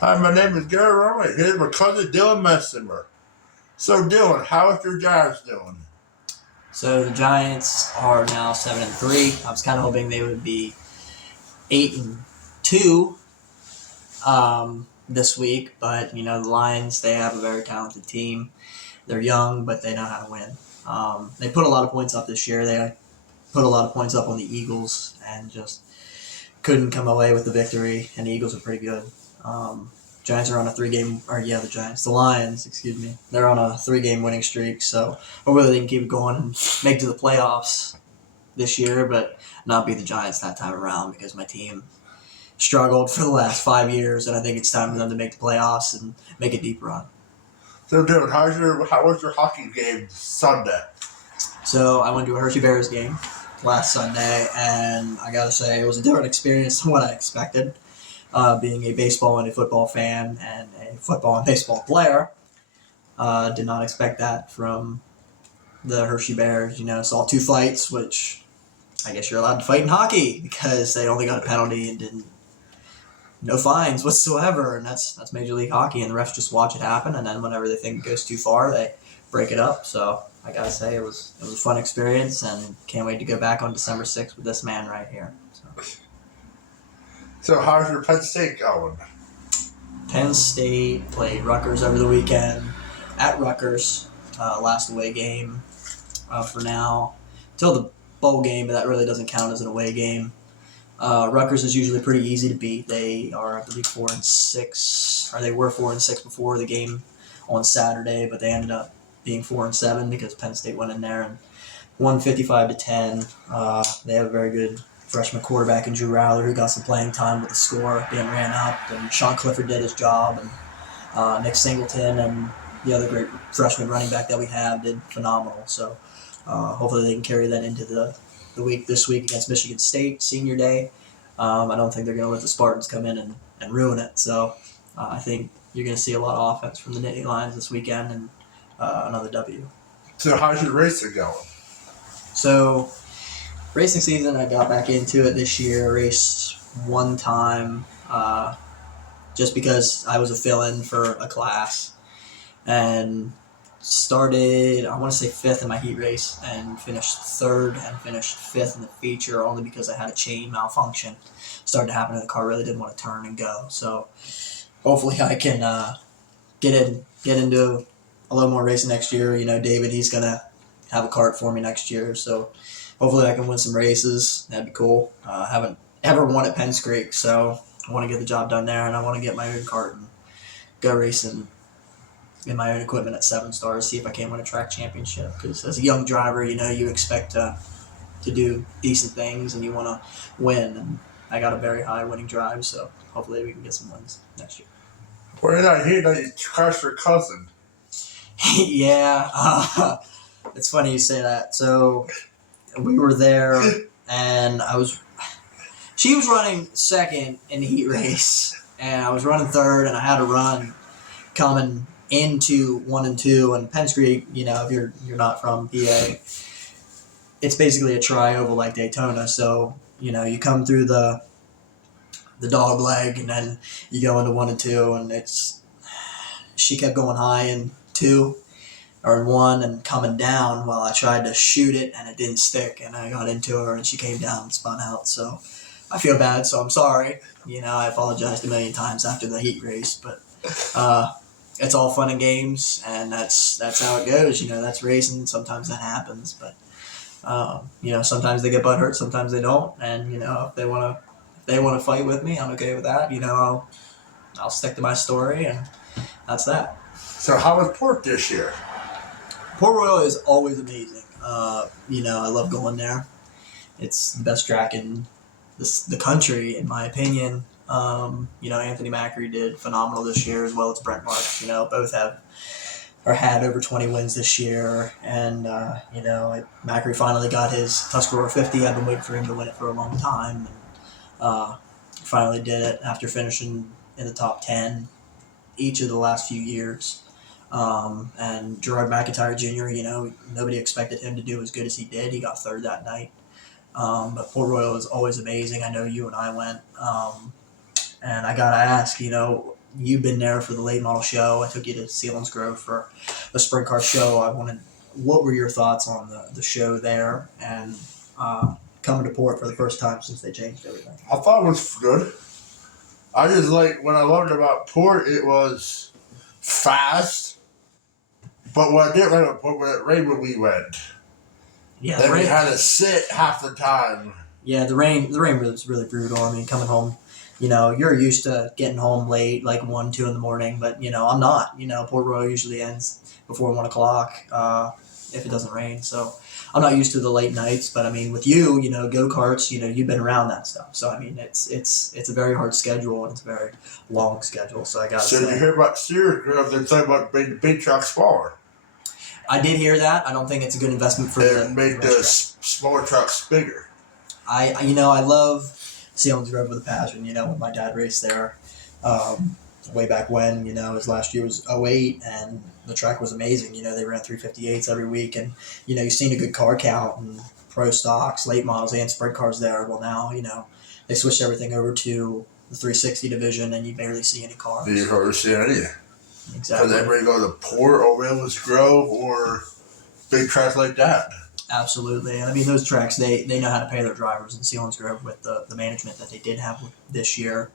Hi, my name is Gary Rowan. Here's my cousin Dylan Messenger. So, Dylan, how is your Giants doing? So the Giants are now 7-3. I was kind of hoping they would be 8-2 this week, but the Lions, they have a very talented team. They're young, but they know how to win. They put a lot of points up this year. They put a lot of points up on the Eagles and just couldn't come away with the victory. And the Eagles are pretty good. Giants are on a the Lions, excuse me, they're on a 3-game winning streak. So hopefully they can keep it going and make it to the playoffs this year, but not beat the Giants that time around because my team struggled for the last 5 years, and I think it's time for them to make the playoffs and make a deep run. So, Dylan, how was your hockey game Sunday? So I went to a Hershey Bears game last Sunday, and I gotta say it was a different experience than what I expected. Being a baseball and a football fan and a football and baseball player, did not expect that from the Hershey Bears. Saw 2 fights, which I guess you're allowed to fight in hockey because they only got a penalty and didn't no fines whatsoever, and that's Major League Hockey, and the refs just watch it happen, and then whenever they think it goes too far, they break it up. So I gotta say it was a fun experience, and can't wait to go back on December 6th with this man right here. So, how's your Penn State going? Penn State played Rutgers over the weekend at Rutgers, last away game for now till the bowl game, but that really doesn't count as an away game. Rutgers is usually pretty easy to beat. They are, I believe, 4-6, or they were 4-6 before the game on Saturday, but they ended up being 4-7 because Penn State went in there and won 55-10. They have a very good freshman quarterback in Drew Rowler who got some playing time with the score being ran up, and Sean Clifford did his job, and Nick Singleton and the other great freshman running back that we have did phenomenal. So hopefully they can carry that into the week this week against Michigan State, senior day. I don't think they're going to let the Spartans come in and ruin it. So I think you're going to see a lot of offense from the Nittany Lions this weekend and another W. So, how's your racing going? So racing season, I got back into it this year. Raced one time just because I was a fill-in for a class, and started, I want to say 5th in my heat race and finished 3rd and finished 5th in the feature only because I had a chain malfunction. Started to happen and the car really didn't want to turn and go. So hopefully I can get into a little more racing next year. David, he's going to have a kart for me next year. So hopefully I can win some races. That'd be cool. I haven't ever won at Penns Creek, so I want to get the job done there, and I want to get my own kart and go racing in my own equipment at 7 Stars, see if I can win a track championship. Because as a young driver, you expect to do decent things and you want to win. And I got a very high winning drive, so hopefully we can get some wins next year. Where did I hear that you crashed your cousin? Yeah, it's funny you say that. So we were there, and she was running 2nd in the heat race, and I was running 3rd, and I had to run coming into 1 and 2, and Penns Creek, if you're not from PA, it's basically a tri-oval like Daytona. So you come through the dog leg, and then you go into 1 and 2, and she kept going high in 2 or in 1 and coming down while I tried to shoot it, and it didn't stick, and I got into her and she came down and spun out. So I feel bad, so I'm sorry. I apologized a million times after the heat race, but it's all fun and games, and that's how it goes. That's racing. Sometimes that happens, but sometimes they get butthurt, sometimes they don't. And if they want to fight with me, I'm okay with that. I'll stick to my story, and that's that. So, how was Port this year? Port Royal is always amazing. I love going there. It's the best track in the country, in my opinion. Anthony Macri did phenomenal this year, as well as Brent Marks. Both had over 20 wins this year, and Macri finally got his Tuscarora 50. I've been waiting for him to win it for a long time, and finally did it after finishing in the top 10 each of the last few years. And Gerard McIntyre Jr., nobody expected him to do as good as he did. He got 3rd that night. But Port Royal is always amazing. I know you and I went. And I got to ask, you've been there for the late model show. I took you to Selinsgrove for the sprint car show. What were your thoughts on the show there and coming to Port for the first time since they changed everything? I thought it was good. I just like when I learned about Port, it was fast. But what I didn't like about Port, when it rained when we went, Yeah, then we had to sit half the time. Yeah, the rain was really brutal. I mean, coming home, you're used to getting home late, like 1, 2 in the morning, but I'm not. Port Royal usually ends before 1 o'clock if it doesn't rain. So I'm not used to the late nights. But I mean, with you, go karts, you've been around that stuff. So I mean, it's a very hard schedule and it's a very long schedule. So I got to So say, you hear about Selinsgrove, they're talking about making big truck smaller. I did hear that. I don't think it's a good investment for and make the smaller trucks bigger. I love Selinsgrove with a passion. When my dad raced there, way back when, his last year was 08 and the track was amazing. They ran 358s every week and, you've seen a good car count and pro stocks, late models and sprint cars there. Well, now, they switched everything over to the 360 division and you barely see any cars. You hardly see any. Exactly. Because everybody go to Port or Willis Grove or big tracks like that. Absolutely. And I mean, those tracks, they know how to pay their drivers in Selinsgrove with the management that they did have this year.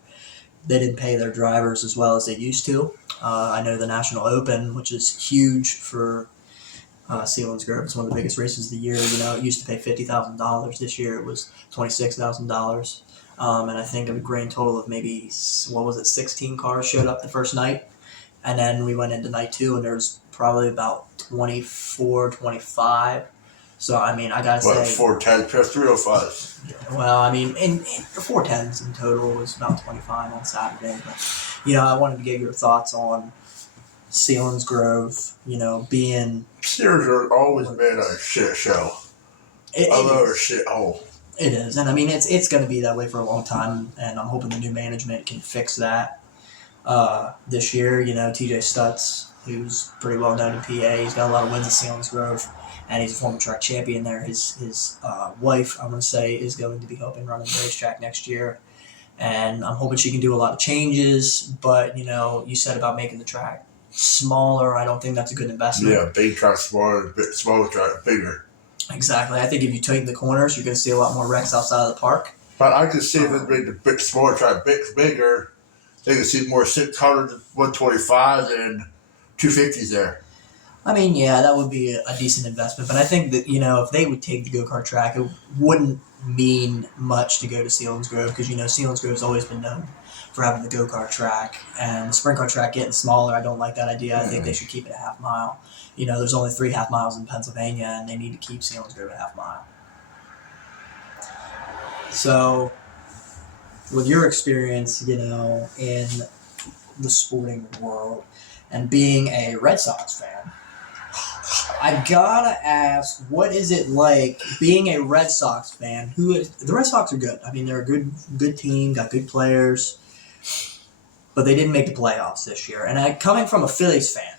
They didn't pay their drivers as well as they used to. I know the National Open, which is huge for Selinsgrove. It's one of the biggest races of the year. It used to pay $50,000. This year it was $26,000. And I think a grand total of maybe, 16 cars showed up the first night. And then we went into night 2 and there's probably about 24, 25. So, I mean, I got to say... 410 plus 305. Well, I mean, in 410s in total was about 25 on Saturday. But, I wanted to get your thoughts on Selinsgrove, being... Selinsgrove always been a shit show. A shithole. It is. And, I mean, it's going to be that way for a long time. And I'm hoping the new management can fix that this year. TJ Stutz, who's pretty well known in PA, he's got a lot of wins at Selinsgrove. And he's a former track champion there. His wife, I'm going to say, is going to be helping run the racetrack next year. And I'm hoping she can do a lot of changes. But, you said about making the track smaller. I don't think that's a good investment. Yeah, big track smaller, smaller track bigger. Exactly. I think if you tighten the corners, you're going to see a lot more wrecks outside of the park. But I can see if they make the big, smaller track bigger, they can see more 600, 125 and 250s there. I mean, yeah, that would be a decent investment. But I think that, if they would take the go-kart track, it wouldn't mean much to go to Selinsgrove because, Selinsgrove's always been known for having the go-kart track. And the sprint car track getting smaller, I don't like that idea. I think they should keep it a half mile. There's only 3 half miles in Pennsylvania, and they need to keep Selinsgrove a half mile. So, with your experience, in the sporting world and being a Red Sox fan, I gotta ask, what is it like being a Red Sox fan? The Red Sox are good. I mean, they're a good team, got good players, but they didn't make the playoffs this year. And coming from a Phillies fan,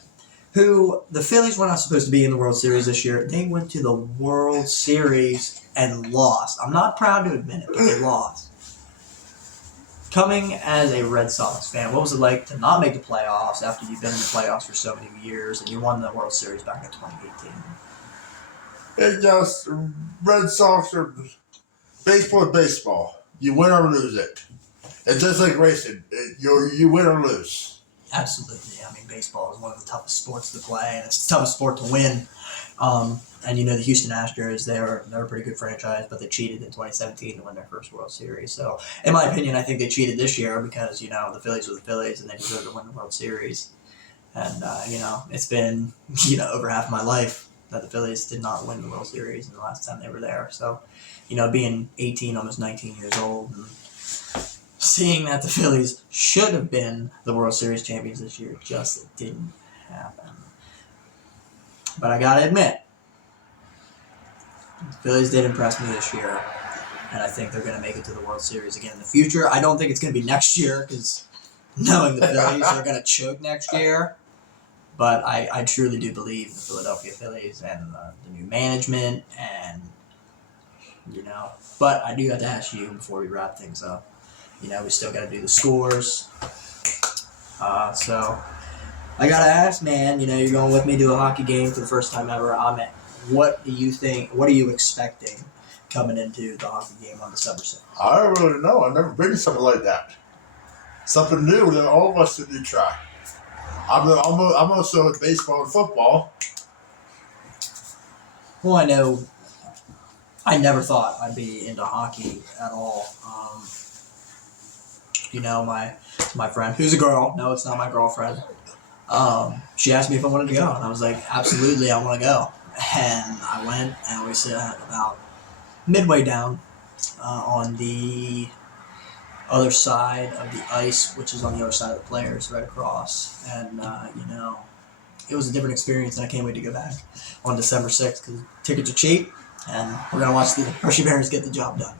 who the Phillies were not supposed to be in the World Series this year, they went to the World Series and lost. I'm not proud to admit it, but they lost. Coming as a Red Sox fan, what was it like to not make the playoffs after you've been in the playoffs for so many years and you won the World Series back in 2018? It just, Red Sox are baseball. You win or lose it. It's just like racing. You win or lose. Absolutely. I mean, baseball is one of the toughest sports to play, and it's the toughest sport to win. And the Houston Astros, they're a pretty good franchise, but they cheated in 2017 to win their first World Series. So, in my opinion, I think they cheated this year because, the Phillies were the Phillies and they deserve to win the World Series. And, it's been, over half my life that the Phillies did not win the World Series in the last time they were there. So, being 18, almost 19 years old, and seeing that the Phillies should have been the World Series champions this year, just didn't happen. But I gotta admit, the Phillies did impress me this year, and I think they're going to make it to the World Series again in the future. I don't think it's going to be next year, because knowing the Phillies are going to choke next year, but I truly do believe the Philadelphia Phillies and the new management, and, but I do have to ask you before we wrap things up. We still got to do the scores. So I gotta ask, man. You know, you're going with me to a hockey game for the first time ever. What do you think? What are you expecting coming into the hockey game on December 6th? I don't really know. I've never been to something like that. Something new that all of us should try. I'm also in baseball and football. Well, I know. I never thought I'd be into hockey at all. You know, my friend, who's a girl. No, it's not my girlfriend. She asked me if I wanted to go, and I was like, absolutely, I want to go. And I went, and we sat about midway down on the other side of the ice, which is on the other side of the players, right across. And, you know, it was a different experience, and I can't wait to go back on December 6th because tickets are cheap, and we're going to watch the Hershey Bears get the job done.